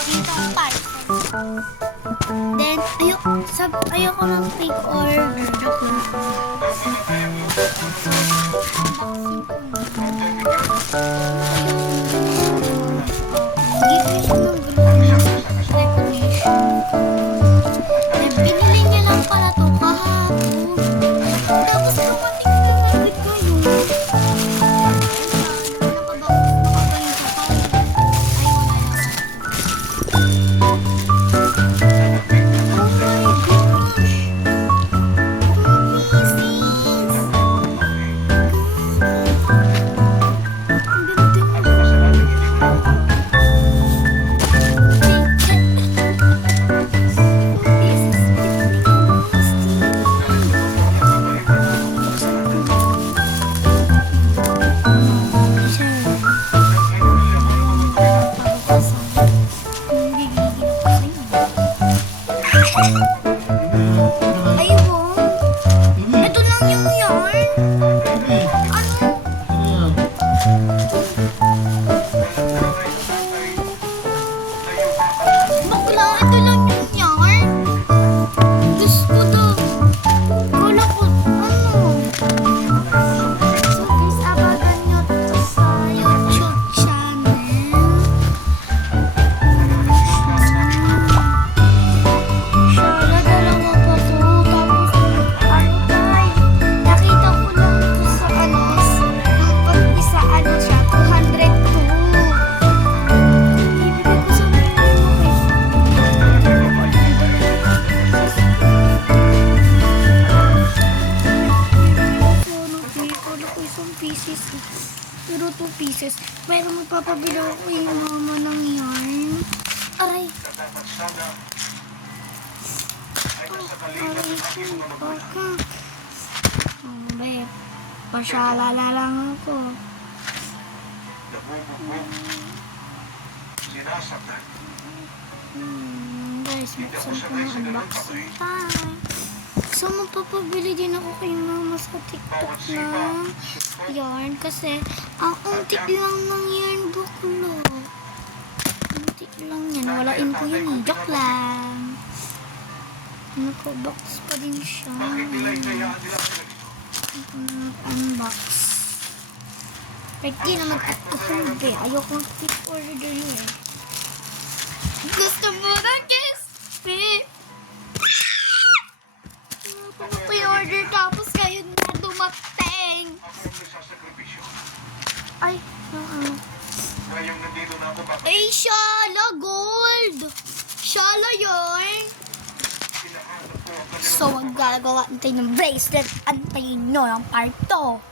dito ang Python. Then, ayoko ng take order. Joke lang. Give me siya ng recognition. Binili niya lang pala ito kahapon. Tapos dumating na agad ngayon. Nakabalis siya pa. Ayaw na yan. Oh my gosh! 2 pieces! Ang ganda. Ayun, ito lang yung yarn. Ano? Bakla, ito lang yung yarn. Diyos ko to. Kala ko, ano? So guys, abangan nyo to sa YouTube channel. Shala, dalawa pa to. Tapos, ano guys, nakita ko lang to sa pag isa, siya, 202. Ibigay ko sa mga isang pieces. Pero 2 pieces. Pero magpapabili ako kay mama ng yarn. Aray. Aray ko. Baka. Babe. Pasyalala lang ako. Guys, buksan ko na unboxing time. So, magpapabili din ako kay mama sa TikTok ng yarn kasi ang untik lang ng yarn buklo. Untik lang yan. Walain ko yun eh. Joke lang. Naka-box pa din siya. Unbox. Like, di na mag-hold eh. Ayoko mag-tip order yun eh. Gusto mo na kiss? Pre-order tapos kayo na dumating. Ay, ay, Shala Gold! Shala yarn! So, ang gagawa natin ng bracelet. Antayin nyo ang part 2.